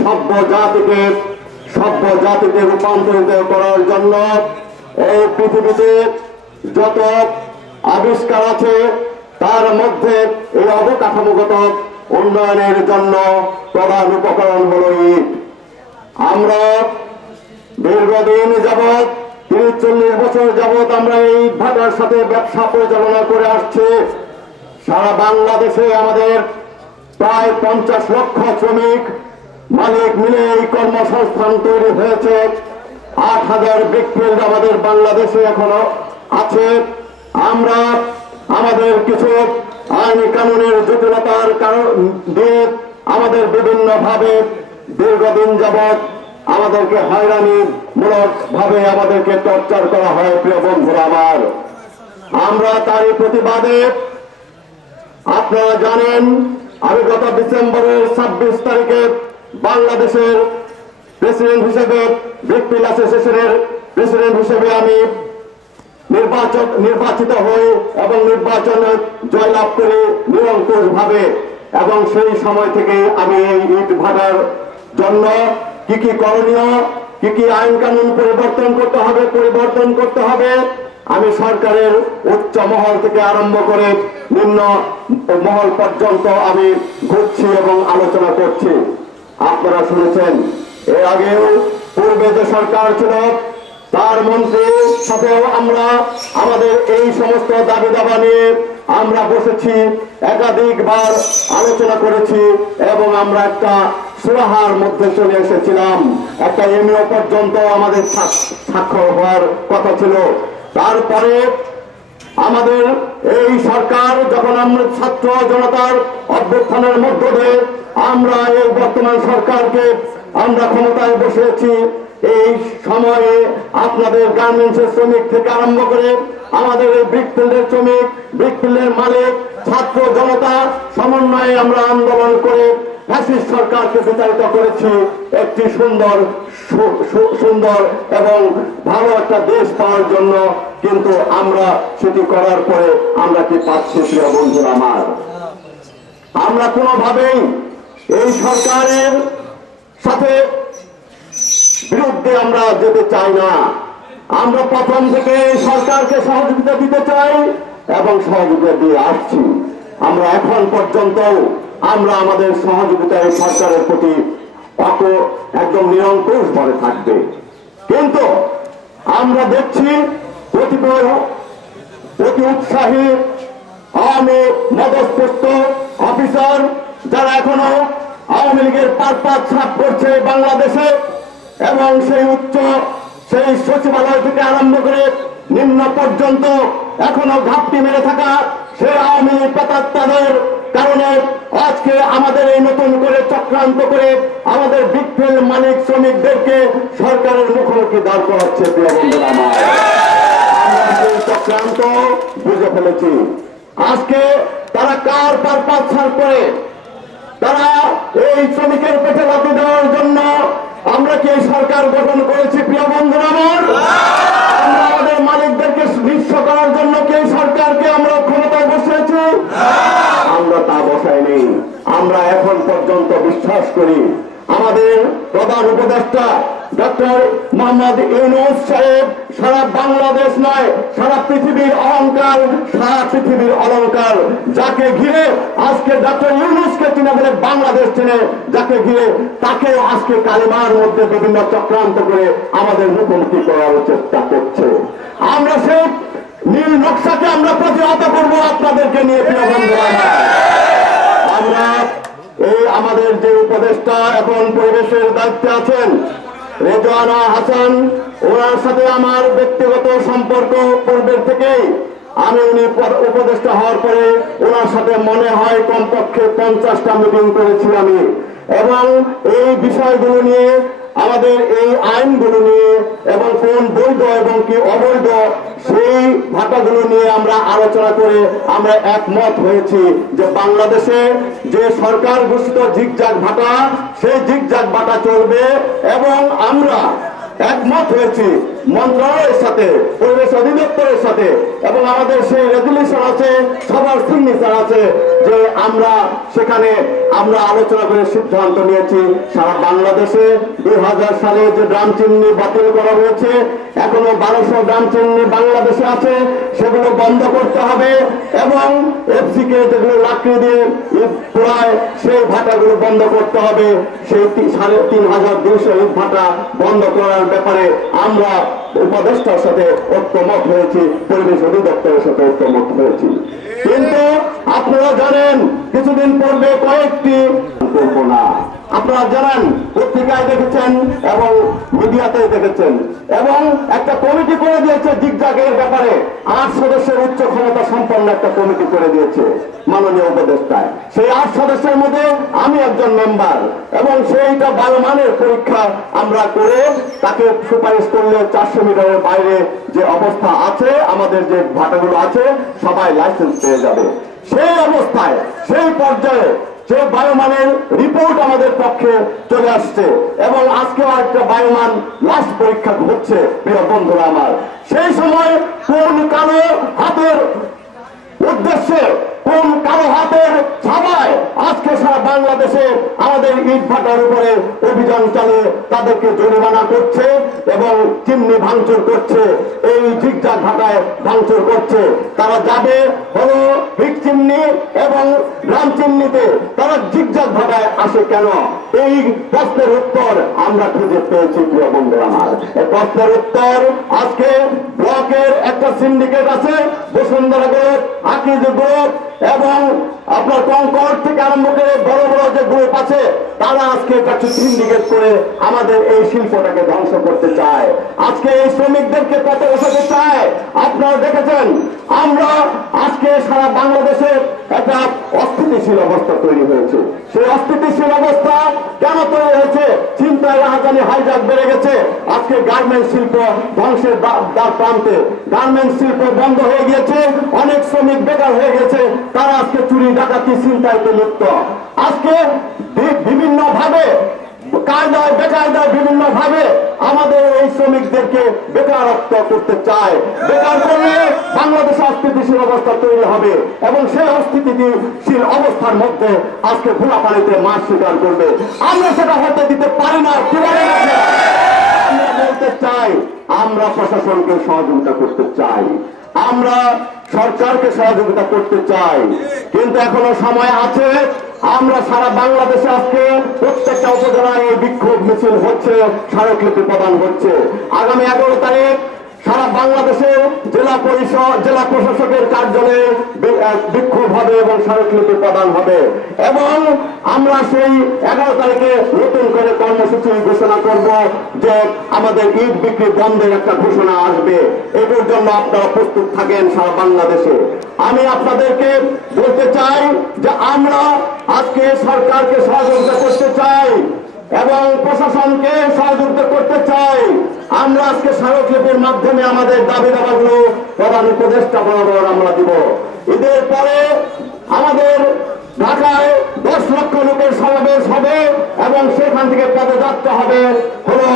সভ্য জাতিকে সভ্য জাতিকে রূপান্তরিত করার জন্য এই পৃথিবীতে যত আবিষ্কার আছে, তার মধ্যে এই অবকাঠামোগত উন্নয়নের জন্য প্রধান উপকরণ হল ইট। আমরা দীর্ঘদিন যাবৎ তিরিশ চল্লিশ বছর যাবৎ আমরা এই ভাটার সাথে ব্যবসা পরিচালনা করে আসছি। সারা বাংলাদেশে আমাদের প্রায় পঞ্চাশ লক্ষ শ্রমিক মালিক মিলে এই কর্মসংস্থান তৈরি হয়েছে। আট হাজার ব্রিকফিল্ড আমাদের বাংলাদেশে এখনও আছে। আমরা আমাদের কিছু আইন কানুনের জটিলতার কারণ দিয়ে আমাদের বিভিন্ন ভাবে দীর্ঘদিন যাবৎ আমাদেরকে হয়রানি মূলক ভাবে আমাদেরকে টর্চার করা হয়, প্রিয় বন্ধুরা আমার। আমরা তারই প্রতিবাদে, আপনারা জানেন, আমি গত ডিসেম্বরের ছাব্বিশ তারিখে বাংলাদেশের প্রেসিডেন্ট হিসেবে ব্রিকপিল অ্যাসোসিয়েশনের প্রেসিডেন্ট হিসেবে আমি নির্বাচন নির্বাচিত হই এবং নির্বাচনে জয়লাভ করে নিরঙ্কুশ ভাবে এবং সেই সময় থেকে আমি এই ইট ভাটার জন্য কি কি করণীয়, কি কি আইন কানুন পরিবর্তন করতে হবে, পরিবর্তন করতে হবে, আমি সরকারের উচ্চ মহল থেকে আরম্ভ করে নিম্ন মহল পর্যন্ত আমি ঘুরছি এবং আলোচনা করছি। আপনারা শুনেছেন এর আগেও পূর্বে যে সরকার ছিল, তার মন্ত্রীর সাথেও আমরা আমাদের এই সমস্ত দাবি দাবা নিয়ে আমরা বসেছি, একাধিকবার আলোচনা করেছি এবং আমরা একটা সুরাহার মধ্যে চলে এসেছিলাম। একটা এমইও পর্যন্ত আমাদের স্বাক- স্বাক্ষর হওয়ার কথা ছিল। তারপরে আমাদের এই সরকার, যখন আমরা ছাত্র জনতার অভ্যুত্থানের মধ্য দিয়ে আমরা এই বর্তমান সরকারকে আমরা ক্ষমতায় বসেছি এই সময়ে আপনাদের গার্মেন্টসের শ্রমিক থেকে আরম্ভ করে আমাদের এই ব্রিকফিল্ডের শ্রমিক ব্রিকফিল্ডের মালিক, ছাত্র জনতা সমন্বয়ে আমরা আন্দোলন করে ফ্যাসিস্ট সরকারকে বিতাড়িত করেছি। একটি সুন্দর সুন্দর এবং ভালো একটা দেশ পাওয়ার জন্য কিন্তু আমরা সেটি করার পরে আমরা কি পাচ্ছি প্রিয় বন্ধুরা আমার? আমরা কোনোভাবেই এই সরকারের সাথে বিরুদ্ধে আমরা যেতে চাই না। আমরা প্রথম থেকে সরকারকে সহযোগিতা দিতে চাই এবং সহযোগিতা দিয়ে আসছি। আমরা এখন পর্যন্ত আমরা আমাদের সহযোগিতা এই সরকারের প্রতি অত একদম নিরঙ্কুশ ভাবে থাকবে। কিন্তু আমরা দেখছি কতিপয়, অতি উৎসাহী আওয়ামী মদস্পুষ্ট অফিসার যারা এখনও আওয়ামী লীগের পারপাত ছাপ করছে বাংলাদেশে এবং সেই উচ্চ, সেই সচিবালয় থেকে আরম্ভ করে নিম্ন পর্যন্ত এখনও ঘাপটি মেরে থাকা সেই আওয়ামী লীগ প্রেতাত্মাদের কারণে আজকে আমাদের এই নতুন করে চক্রান্ত করে আমাদের বিকফেল মালিক শ্রমিকদেরকে সরকারের মুখোমুখি দাঁড় করাচ্ছে চক্রান্ত বুঝে ফেলেছি। আজকে তারা কার পারপাস ছাড় করে? তারা এই শ্রমিকের পেটে লাথি দেওয়ার জন্য আমরা কি এই সরকার গঠন করেছি, প্রিয় বন্ধুরা আমার? আমরা আমাদের মালিকদেরকে নিঃস্ব করার জন্য কি এই সরকারকে আমরা ক্ষমতায় বসেছি আমরা তা বসাই নেই আমরা এখন পর্যন্ত বিশ্বাস করি, আমাদের প্রধান উপদেষ্টা ডক্টর মোহাম্মদ ইউনুস সাহেব, সারা বাংলাদেশ নয়, সারা পৃথিবীর অহংকার, সারা পৃথিবীর অলংকার যাকে ঘিরে আজকে ডক্টর ইউনুসকে বলে বাংলাদেশ চিনে, যাকে ঘিরে তাকে আজকে কালিমার মধ্যে বিভিন্ন চক্রান্ত করে আমাদের মুখোমুখি করার চেষ্টা করছে। আমরা সেই নীল নকশাকে আমরা প্রতিহত করব আপনাদেরকে নিয়ে আমরা এই আমাদের যে উপদেষ্টা এখন পরিবেশের দায়িত্বে আছেন রেজওয়ানা হাসান, ওনার সাথে আমার ব্যক্তিগত সম্পর্ক পূর্বের থেকেই। আমি উনি পদ- উপদেষ্টা হওয়ার পরে ওনার সাথে মনে হয় কমপক্ষে পঞ্চাশটা মিটিং করেছি আমি। এবং এই বিষয়গুলো নিয়ে, আমাদের এই আইনগুলো নিয়ে, এবং কোন বৈধ এবং কি অবৈধ, সেই ভাটাগুলো নিয়ে আমরা আলোচনা করে আমরা একমত হয়েছি যে বাংলাদেশে যে সরকার ঘোষিত জিগজাগ ভাটা সেই জিগজাগ বাটা চলবে এবং আমরা একমত হয়েছি। মন্ত্রণালয়ের সাথে, পরিবেশ অধিদপ্তরের সাথে, এবং আমাদের সেই রেজুলেশন আছে, সবার সিগনেচার আছে যে আমরা সেখানে, আমরা আলোচনা করে সিদ্ধান্ত নিয়েছি, সারা বাংলাদেশে দুই হাজার সালে যে ড্রাম চিমনি বাতিল করা হয়েছে, এখনও বারোশো ড্রাম চিমনি বাংলাদেশে আছে, সেগুলো বন্ধ করতে হবে, এবং এফসি কে যেগুলো লাকড়ি দিয়ে পোড়ায়, সেই ভাটাগুলো বন্ধ করতে হবে, সেই সাড়ে তিন হাজার দুইশো ভাটা বন্ধ করার ব্যাপারে আমরা উপদেষ্টার সাথে ঐক্যমত হয়েছি, পরিবেশ অধিদপ্তরের সাথে ঐক্যমত হয়েছি। কিন্তু আপনারা জানেন, কিছুদিন পূর্বে কয়েকটি কল্পনা আপনারা জানেন, পত্রিকায় দেখেছেন এবং মিডিয়াতে দেখেছেন। এবং একটা কমিটি করে দিয়েছে জিগজাগের ব্যাপারে। আট সদস্যের উচ্চ ক্ষমতা সম্পন্ন একটা কমিটি করে দিয়েছে মাননীয় উপদেষ্টায়। সেই আট সদস্যের মধ্যে আমি একজন মেম্বার এবং সেইটা ভালো মানের পরীক্ষা আমরা করে তাকে সুপারিশ করলে চারশো মিটারের বাইরে যে অবস্থা আছে, আমাদের যে ভাটাগুলো আছে, সবাই লাইসেন্স পেয়ে যাবে। সেই অবস্থায়, সেই পর্যায়ে যে বায়ুমানের রিপোর্ট আমাদের পক্ষে চলে আসছে। এবং আজকেও একটা বায়ুমান লাস্ট পরীক্ষা হচ্ছে, প্রিয় বন্ধুরা আমার। সেই সময় কোন কালো হাতের উদ্দেশ্যে কোন কালো হাতের সবাই আজকে সারা বাংলাদেশে আমাদের ইট ভাটার উপরে অভিযান চালিয়ে তাদেরকে জরিমানা করছে এবং চিমনি ভাঙচুর করছে। এই জিগজাগ ভাটায় ভাঙচুর করছে। তারা যাবে হলো ভিক চিমনি এবং গ্রাম চিমনিতে। তারা জিগজাগ ভাটায় আসে কেন? এই প্রশ্নের উত্তর আমরা খুঁজে পেয়েছি, প্রিয় বন্ধুরা আমার। এই প্রশ্নের উত্তর আজকে ব্লকের একটা সিন্ডিকেট আছে, বসুন্ধরা গ্রুপ, আকিজ গ্রুপ এবং আপনার কঙ্কর থেকে আরম্ভ করে বড় বড় যে গ্রুপ আছে, তারা আজকে একটা সিন্ডিকেট করে আমাদের এই শিল্পটাকে ধ্বংস করতে চায়। আজকে এই শ্রমিকদেরকে পথে বসাতে চায়। আপনারা দেখেছেন, আমরা আজকে সারা বাংলাদেশে একটা অস্থিতিশীল অবস্থা তৈরি হয়েছে। সেই অস্থিতিশীল অবস্থা কেন তৈরি হয়েছে? চিন্তায় রাজধানী হাইজাক বেড়ে গেছে। আজকে গার্মেন্ট শিল্প ধ্বংসের দ্বার প্রান্তে। গার্মেন্ট শিল্প বন্ধ হয়ে গিয়েছে, অনেক শ্রমিক বেকার হয়ে গেছে, তারা আজকে চুরি, ডাকাতি চিন্তায় লিপ্ত। আজকে বিভিন্ন ভাবে কায়দায়, বেকায়দায় বিভিন্ন ভাবে আমাদের এই শ্রমিকদেরকে বেকারত্ব করতে চায়। বেকার করলে বাংলাদেশে অস্থিতিশীল অবস্থা তৈরি হবে এবং সেই অস্থিতিশীল অবস্থার মধ্যে আজকে ভোলা পানিতে মাছ স্বীকার করবে। আমরা সেটা হতে দিতে পারি না কি বলেন আপনারা? আমরা বলতে চাই, আমরা প্রশাসনকে সহযোগিতা করতে চাই। আমরা সরকারকে সহযোগিতা করতে চাই। কিন্তু এখনও সময় আছে, আমরা সারা বাংলাদেশে আজকে প্রত্যেকটা উপজেলায় এই বিক্ষোভ মিছিল হচ্ছে, স্মারকলিপি প্রদান হচ্ছে। আগামী এগারো তারিখ সারা বাংলাদেশে জেলা পরিষদ, জেলা প্রশাসকের কার্যালয়ে বিক্ষোভ হবে এবং স্মারকলিপি প্রদান হবে। এবং আমরা সেই এগারো তারিখে নতুন করে কর্মসূচি ঘোষণা করব যে আমাদের ইট বিক্রি বন্ধের একটা ঘোষণা আসবে। এটার জন্য আপনারা প্রস্তুত থাকেন সারা বাংলাদেশে। আমি আপনাদেরকে বলতে চাই যে আমরা আজকে সরকারকে সহযোগিতা করতে চাই এবং প্রশাসনকে সহযোগিতা করতে চাই। আমরা আজকে স্মারকলিপির মাধ্যমে আমাদের দাবি দাবাগুলো প্রধান উপদেষ্টা বরাবর আমরা দিব। ঈদের পরে আমাদের ঢাকায় দশ লক্ষ লোকের সমাবেশ হবে এবং সেখান থেকে পদযাত্রা হবে হলো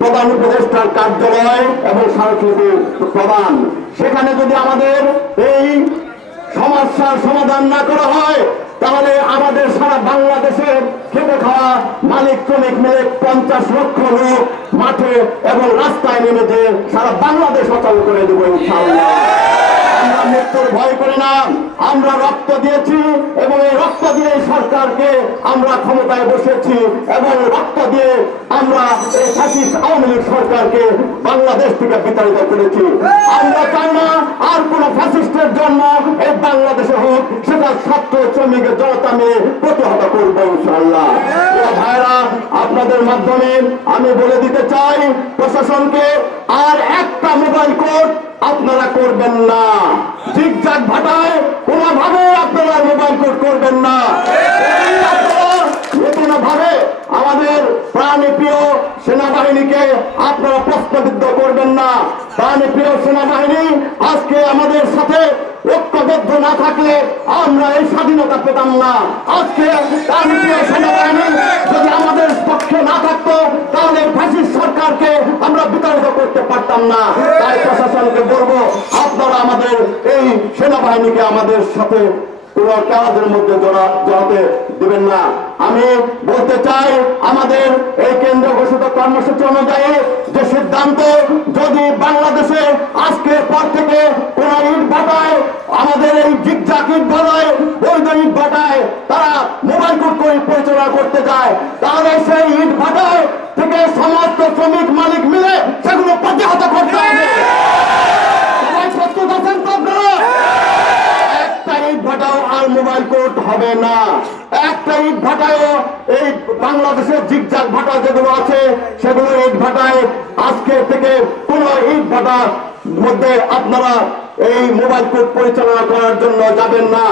প্রধান উপদেষ্টার কার্যালয় এবং স্মারকলিপি প্রদান। সেখানে যদি আমাদের এই সমস্যার সমাধান না করা হয়, তাহলে আমাদের সারা বাংলাদেশের খেতে খাওয়া মালিক শ্রমিক মিলে পঞ্চাশ লক্ষ লোক মাঠে এবং রাস্তায় নেমে যে সারা বাংলাদেশ অচল করে দেবো আমরা মৃত্যুর ভয় করি না, আমরা রক্ত দিয়েছি এবং এই রক্ত দিয়ে সরকারকে আমরা ক্ষমতায় বসেছি এবং রক্ত দিয়ে আমরা এই আওয়ামী লীগ সরকারকে বাংলাদেশ থেকে বিতাড়িত করেছি। আমরা চাই না আর কোন ফ্যাসিস্টের জন্য এই বাংলাদেশে হোক, সেটা ছাত্র শ্রমিকের জনতা নিয়ে প্রতিহত করব ইনশাল্লাহ ভাইরা, আপনাদের মাধ্যমে আমি বলে দিতে চাই প্রশাসনকে, আর একটা মোবাইল কোড আপনারা করবেন না। জিগজাগ ভাটায় কোনোভাবে আপনারা মোবাইল কোড করবেন না। সেনাবাহিনীকে আপনারা প্রশ্নবিদ্ধ করবেন না। প্রাণী প্রিয় সেনাবাহিনী, আজকে আমাদের সাথে ঐক্যবদ্ধ না থাকলে আমরা এই স্বাধীনতা পেতাম না। আজকে সেনাবাহিনী যদি আমাদের তাহলে ফাঁসির সরকারকে আমরা বিতাড়িত করতে পারতাম না। তাই প্রশাসনকে বলব, আপনারা আমাদের এই সেনাবাহিনীকে আমাদের সাথে আমি বলতে চাই, আমাদের এই ঘোষিত কর্মসূচি অনুযায়ী যে সিদ্ধান্ত, যদি বাংলাদেশে আজকের পর থেকে কোন ইট ভাটায়, আমাদের এই জিগজাক ইট ভাটায় ইট ভাটায় তারা মোবাইল পরিচালনা করতে যায়, তাহলে সেই ইট ভাটায় থেকে সমস্ত শ্রমিক মালিক মিলে সেগুলো প্রতিহত করতে হবে। আর মোবাইল কোর্ট হবে না। এই বাংলাদেশের ভাটা যেগুলো আছে, সেগুলো থেকে মধ্যে আপনারা এই মোবাইল কোর্ট পরিচালনা করার জন্য যাবেন না।